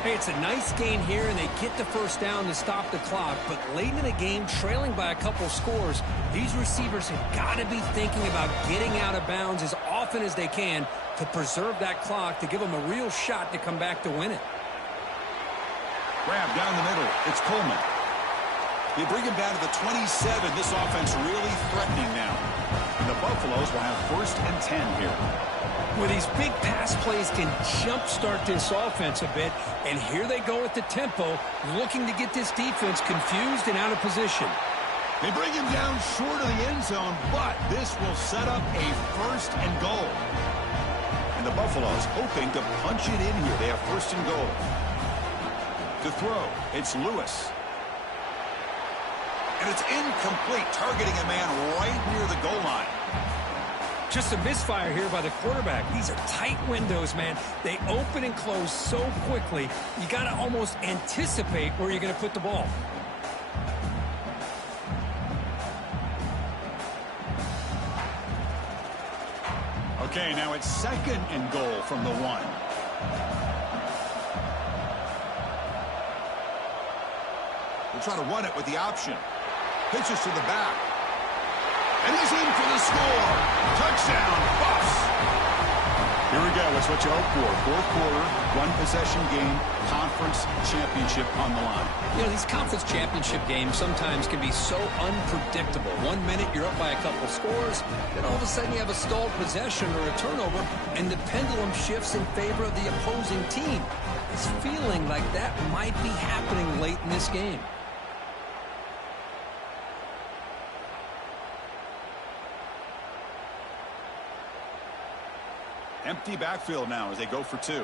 Hey, it's a nice gain here, and they get the 1st down to stop the clock. But late in the game, trailing by a couple scores, these receivers have got to be thinking about getting out of bounds as often as they can to preserve that clock, to give them a real shot to come back to win it. Grab down the middle. It's Coleman. They bring him down to the 27. This offense really threatening now. And the Buffaloes will have 1st and 10 here. Well, these big pass plays can jumpstart this offense a bit. And here they go at the tempo, looking to get this defense confused and out of position. They bring him down short of the end zone, but this will set up a 1st and goal. And the Buffaloes hoping to punch it in here. They have 1st and goal. To throw, it's Lewis. And it's incomplete, targeting a man right near the goal line. Just a misfire here by the quarterback. These are tight windows, man. They open and close so quickly, you got to almost anticipate where you're going to put the ball. Okay, now it's 2nd and goal from the 1. We'll try to run it with the option. Pitches to the back. And he's in for the score. Touchdown, Buffs. Here we go. It's what you hope for. 4th quarter, one-possession game, conference championship on the line. You know, these conference championship games sometimes can be so unpredictable. 1 minute you're up by a couple scores, then all of a sudden you have a stalled possession or a turnover, and the pendulum shifts in favor of the opposing team. It's feeling like that might be happening late in this game. Empty backfield now as they go for 2.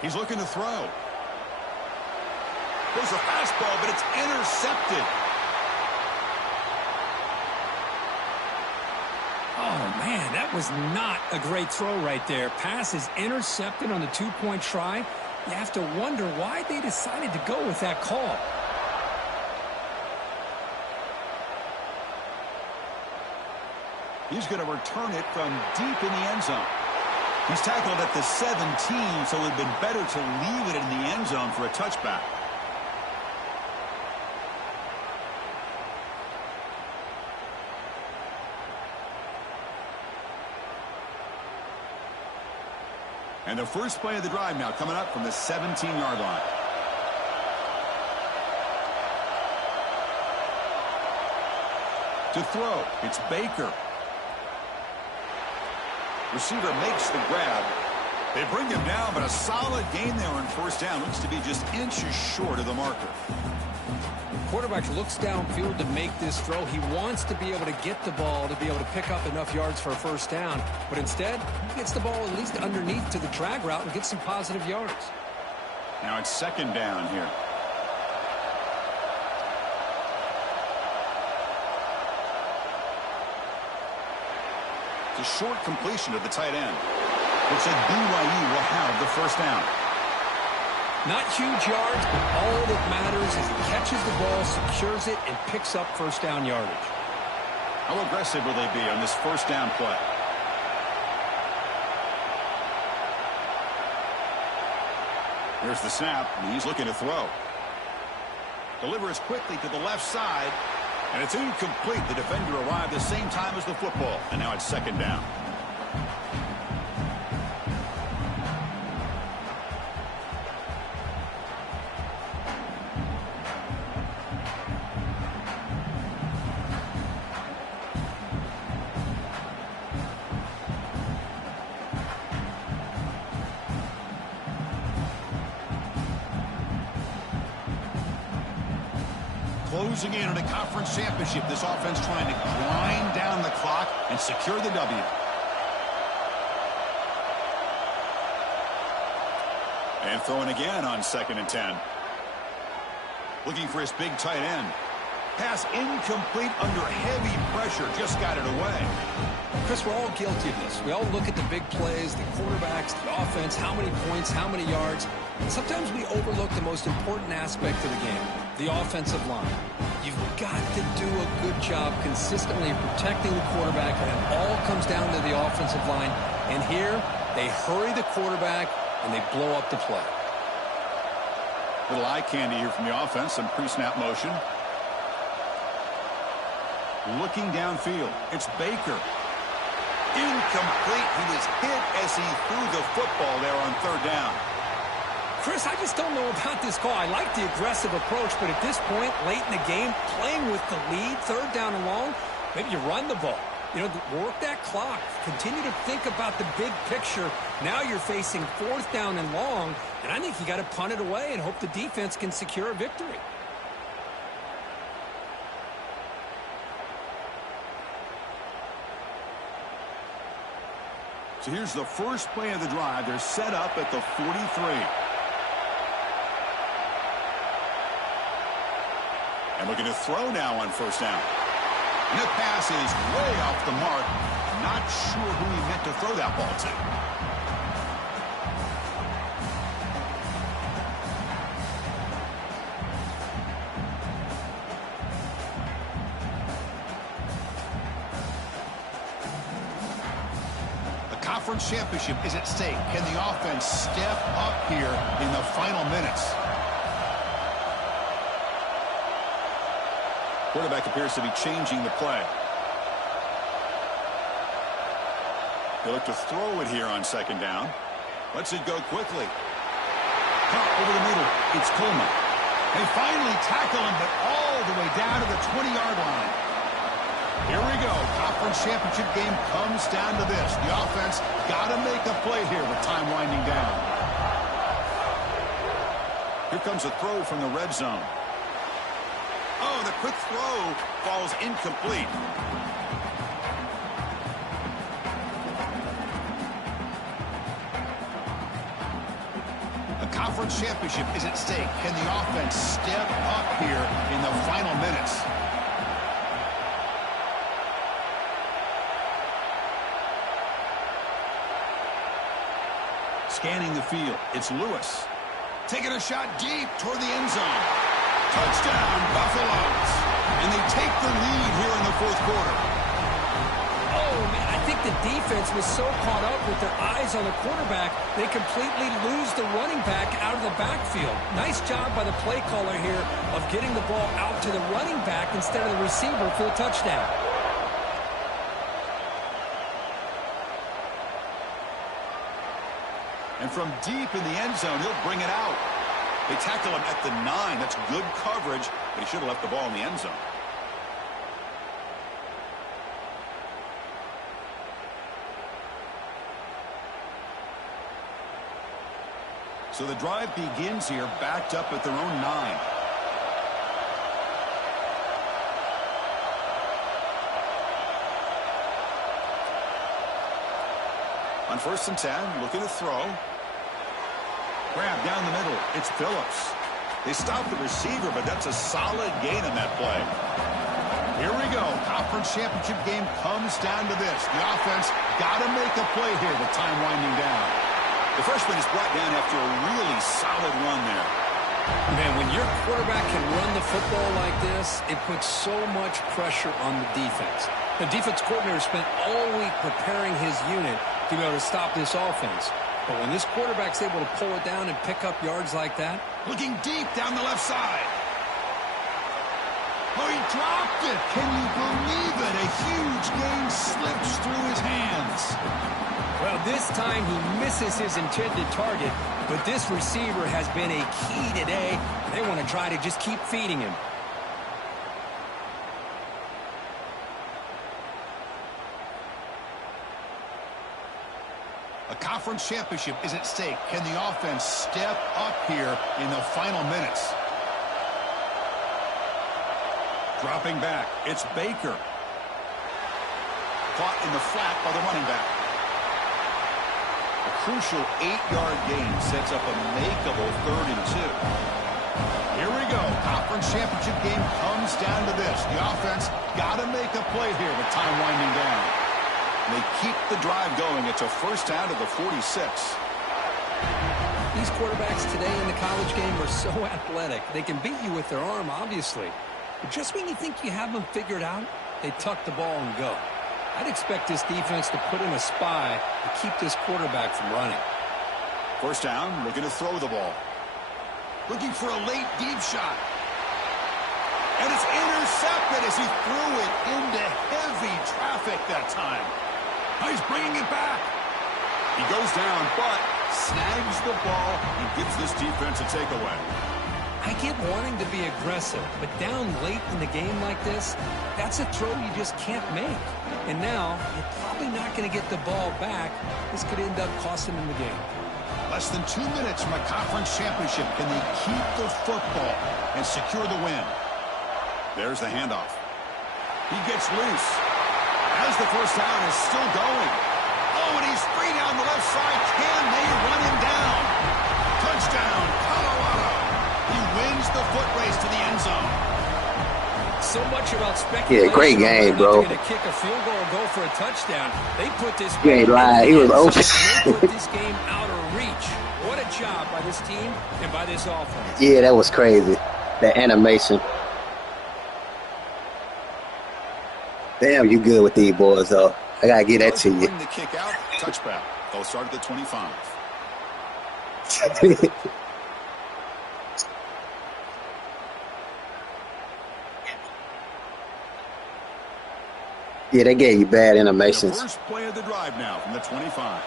He's looking to throw. There's a fastball, but it's intercepted. Oh, man, that was not a great throw right there. Pass is intercepted on the 2-point try. You have to wonder why they decided to go with that call. He's going to return it from deep in the end zone. He's tackled at the 17, so it would have been better to leave it in the end zone for a touchback. And the first play of the drive now coming up from the 17-yard line. To throw, it's Baker. Receiver makes the grab. They bring him down, but a solid gain there on 1st down. Looks to be just inches short of the marker. Quarterback looks downfield to make this throw. He wants to be able to get the ball to be able to pick up enough yards for a 1st down. But instead, he gets the ball at least underneath to the drag route and gets some positive yards. Now it's 2nd down here. It's a short completion to the tight end. Looks like BYU will have the 1st down. Not huge yards, but all that matters is he catches the ball, secures it, and picks up 1st down yardage. How aggressive will they be on this 1st down play? Here's the snap, and he's looking to throw. Delivers quickly to the left side, and it's incomplete. The defender arrived the same time as the football, and now it's 2nd down. closing in on a conference championship. This offense trying to grind down the clock and secure the W. And throwing again on 2nd and 10. Looking for his big tight end. Pass incomplete under heavy pressure. Just got it away. Chris, we're all guilty of this. We all look at the big plays, the quarterbacks, the offense, how many points, how many yards. And sometimes we overlook the most important aspect of the game, the offensive line. You've got to do a good job consistently protecting the quarterback, and it all comes down to the offensive line. And here, they hurry the quarterback, and they blow up the play. Little eye candy here from the offense, some pre-snap motion. Looking downfield, it's Baker. Incomplete. He was hit as he threw the football there on 3rd down. Chris, I just don't know about this call. I like the aggressive approach, but at this point, late in the game, playing with the lead, 3rd down and long, maybe you run the ball. You know, work that clock. Continue to think about the big picture. Now you're facing 4th down and long, and I think you got to punt it away and hope the defense can secure a victory. So here's the first play of the drive. They're set up at the 43. And looking to throw now on 1st down. And the pass is way off the mark. Not sure who he meant to throw that ball to. The conference championship is at stake. Can the offense step up here in the final minutes? Quarterback appears to be changing the play. He'll look to throw it here on 2nd down. Lets it go quickly. Caught over the middle. It's Coleman. They finally tackle him, but all the way down to the 20-yard line. Here we go. Conference championship game comes down to this. The offense got to make a play here with time winding down. Here comes a throw from the red zone. Oh, the quick throw falls incomplete. A conference championship is at stake. Can the offense step up here in the final minutes? Scanning the field, it's Lewis. Taking a shot deep toward the end zone. Touchdown, Buffaloes. And they take the lead here in the 4th quarter. Oh, man, I think the defense was so caught up with their eyes on the quarterback, they completely lose the running back out of the backfield. Nice job by the play caller here of getting the ball out to the running back instead of the receiver for the touchdown. And from deep in the end zone, he'll bring it out. They tackle him at the 9. That's good coverage, but he should have left the ball in the end zone. So the drive begins here, backed up at their own 9. On 1st and 10, looking to throw. Grab down the middle. It's Phillips. They stop the receiver, but that's a solid gain in that play. Here we go. Conference championship game comes down to this. The offense got to make a play here with time winding down. The freshman is brought down after a really solid run there. Man, when your quarterback can run the football like this, it puts so much pressure on the defense. The defense coordinator spent all week preparing his unit to be able to stop this offense. But when this quarterback's able to pull it down and pick up yards like that. Looking deep down the left side. Oh, he dropped it. Can you believe it? A huge gain slips through his hands. Well, this time he misses his intended target, but this receiver has been a key today. They want to try to just keep feeding him. A conference championship is at stake. Can the offense step up here in the final minutes? Dropping back, it's Baker. Caught in the flat by the running back. A crucial 8-yard gain sets up a makeable 3rd and 2. Here we go. Conference championship game comes down to this. The offense got to make a play here with time winding down. They keep the drive going. It's a first down to the 46. These quarterbacks today in the college game are so athletic. They can beat you with their arm, obviously. But just when you think you have them figured out, they tuck the ball and go. I'd expect this defense to put in a spy to keep this quarterback from running. First down, looking to throw the ball. Looking for a late deep shot. And it's intercepted as he threw it into heavy traffic that time. Now he's bringing it back. He goes down, but snags the ball and gives this defense a takeaway. I get wanting to be aggressive, but down late in the game like this, that's a throw you just can't make. And now, you're probably not going to get the ball back. This could end up costing them the game. Less than 2 minutes from a conference championship. Can they keep the football and secure the win? There's the handoff. He gets loose. As the first down is still going. Oh, and he's free down the left side. Can they run him down? Touchdown, Colorado. He wins the foot race to the end zone. So much about speculation. Yeah, great game, bro. To kick a field goal or go for a touchdown. They put this. You ain't lying. He was open. They put this game out of reach. What a job by this team and by this offense. Yeah, that was crazy. That animation. Damn, you good with these boys, though. I gotta get that to you. Bring the kick out, touchback. They'll start at the 25. Yeah, they gave you bad animations. The first play of the drive now from the 25.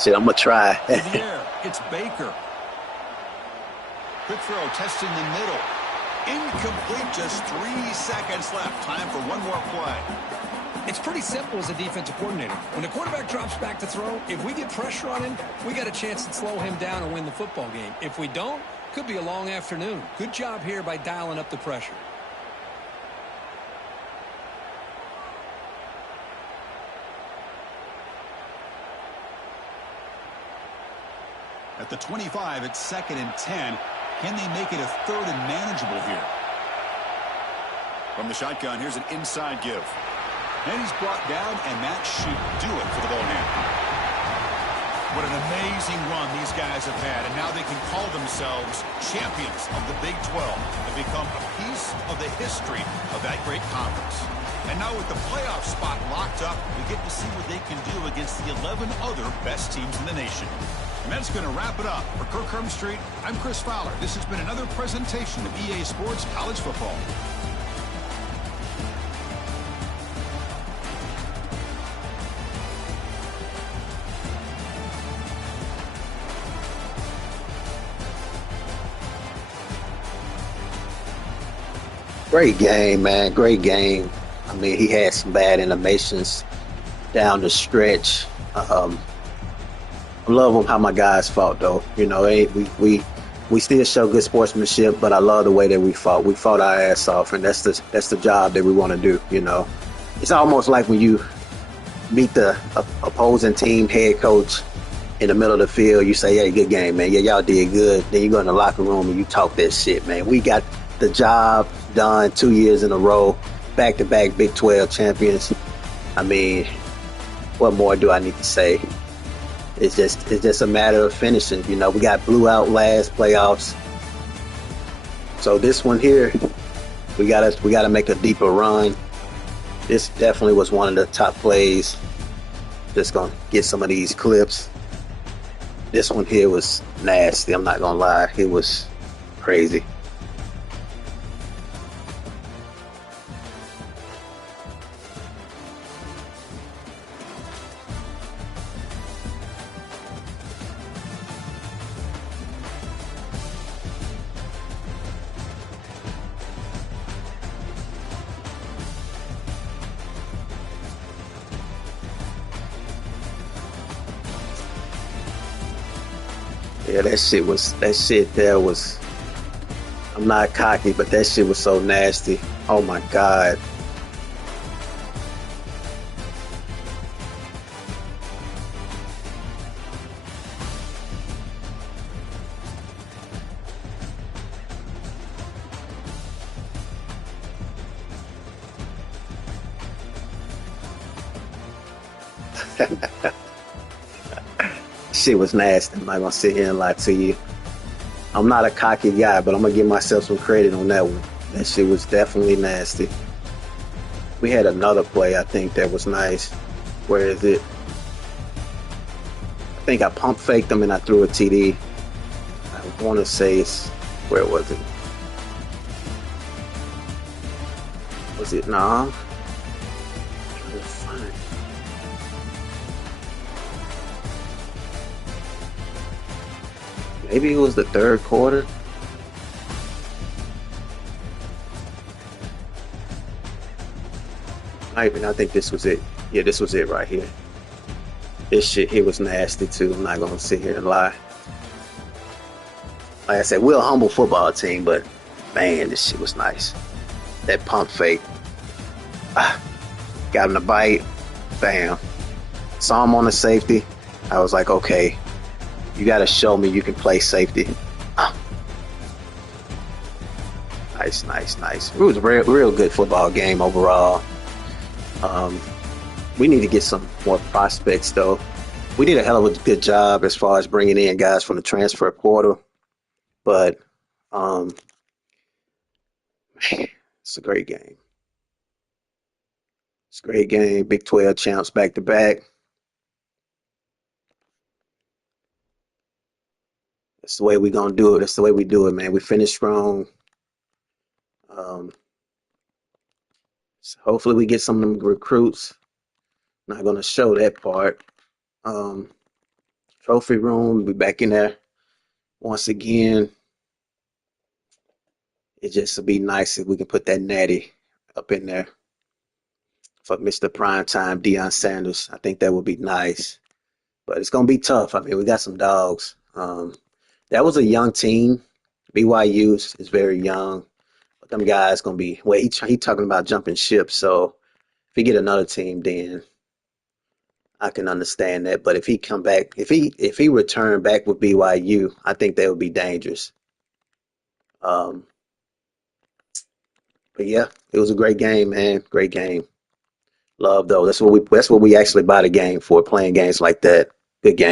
Shit, I'm gonna try. In the air, it's Baker. Quick throw, testing the middle. Incomplete, just 3 seconds left. Time for one more play. It's pretty simple as a defensive coordinator. When the quarterback drops back to throw, if we get pressure on him, we got a chance to slow him down and win the football game. If we don't, could be a long afternoon. Good job here by dialing up the pressure. At the 25, it's 2nd and 10. Can they make it a 3rd and manageable here? From the shotgun, here's an inside give. And he's brought down, and that should do it for the ball handler. What an amazing run these guys have had, and now they can call themselves champions of the Big 12 and become a piece of the history of that great conference. And now with the playoff spot locked up, we get to see what they can do against the 11 other best teams in the nation. And that's going to wrap it up. For Kirk Street, I'm Chris Fowler. This has been another presentation of EA Sports College Football. Great game, man. Great game. I mean, he had some bad animations down the stretch. I love how my guys fought, though. You know, we still show good sportsmanship, but I love the way that we fought. We fought our ass off, and that's the job that we want to do. You know, it's almost like when you meet the opposing team head coach in the middle of the field. You say, "Hey, good game, man. Yeah, y'all did good." Then you go in the locker room and you talk that shit, man. We got the job done 2 years in a row, back-to-back Big 12 champions. I mean, what more do I need to say? It's just a matter of finishing. You know, we got blew out last playoffs. So this one here, we gotta make a deeper run. This definitely was one of the top plays. Just gonna get some of these clips. This one here was nasty. I'm not gonna lie. It was crazy. Yeah, that shit there was I'm not cocky, but that shit was so nasty. Oh my God. Shit was nasty. I'm not gonna sit here and lie to you. I'm not a cocky guy, but I'm gonna give myself some credit on that one. That shit was definitely nasty. We had another play I think that was nice. Where is it? I think I pump faked them and I threw a TD. I want to say it's where was it? Was it nah? I'm trying to find it. Maybe it was the third quarter. I think this was it. Yeah, this was it right here. This shit here was nasty too. I'm not gonna sit here and lie. Like I said, we're a humble football team, but man, this shit was nice. That pump fake. Ah, got him to bite. Bam. Saw him on the safety. I was like, okay, you got to show me you can play safety. Ah, nice, nice, nice. It was a real good football game overall. We need to get some more prospects, though. We did a hell of a good job as far as bringing in guys from the transfer portal, but um, man, it's a great game. It's a great game. Big 12 champs back to back. That's the way we're gonna do it. That's the way we do it, man. We finish strong. Um, so hopefully we get some of them recruits. Not gonna show that part. Um, Trophy room, be back in there once again. It just would be nice if we can put that natty up in there for Mr. Primetime Deion Sanders. I think that would be nice. But it's gonna be tough. I mean, we got some dogs. That was a young team. BYU is very young. But them guys gonna be well. He talking about jumping ship. So if he get another team, then I can understand that. But if he come back, if he return back with BYU, I think that would be dangerous. Um, but yeah, it was a great game, man. Great game. Love though. That's what we actually buy the game for. Playing games like that. Good game.